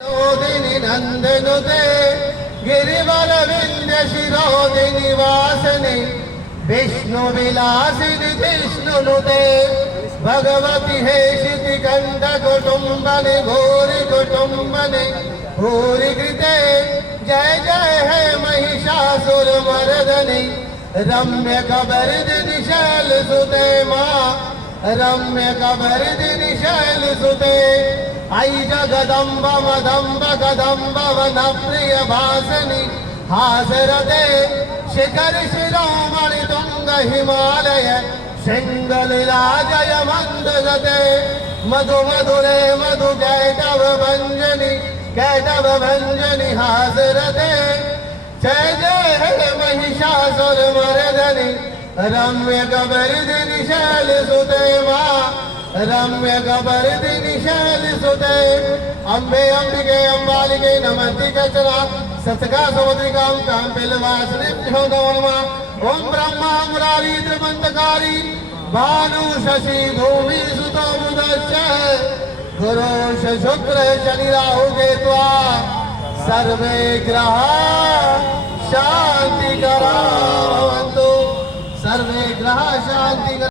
शिरोदिनि नन्दनुते गिरिवरविन्द्य शिरोदिनि वासने विष्णुविलासिनि विष्णुनुते भगवति हेशिति कंठ कुटुम्बनि भूरि कुटुम्बनि भूरि कृते जय जय हे महिषासुर मर्दनि रम्य कबर्दिनि शैल सुते माँ रम्य कबर्दिनि शैल सुते आई जगदम्ब मदम्ब कदम्ब वन प्रिय भासनि हासरते शिखर शिरोमणि तुंग हिमालय शृंगलीलाजय मंदगते मधु मधुरे मधु कैटव भंजनि हासरते जय जय हे महिषासुर मर्दनि रम्य कबर्दिनि शैल सुते माँ रम्य कबर्दिनि शैल सुते अम्बे अंबिके अंबालिके नमति कचरा सत्का समुद्रिकां कां पिलवासने नमः ओम ब्रह्मा मुरारी त्रिमंतकारी भानु शशि भूमि सुतो बुधश्च गुरु शुक्र शनि राहु केत्वा सर्वे ग्रहा शांति करा भवन्तु सर्वे ग्रहा शांति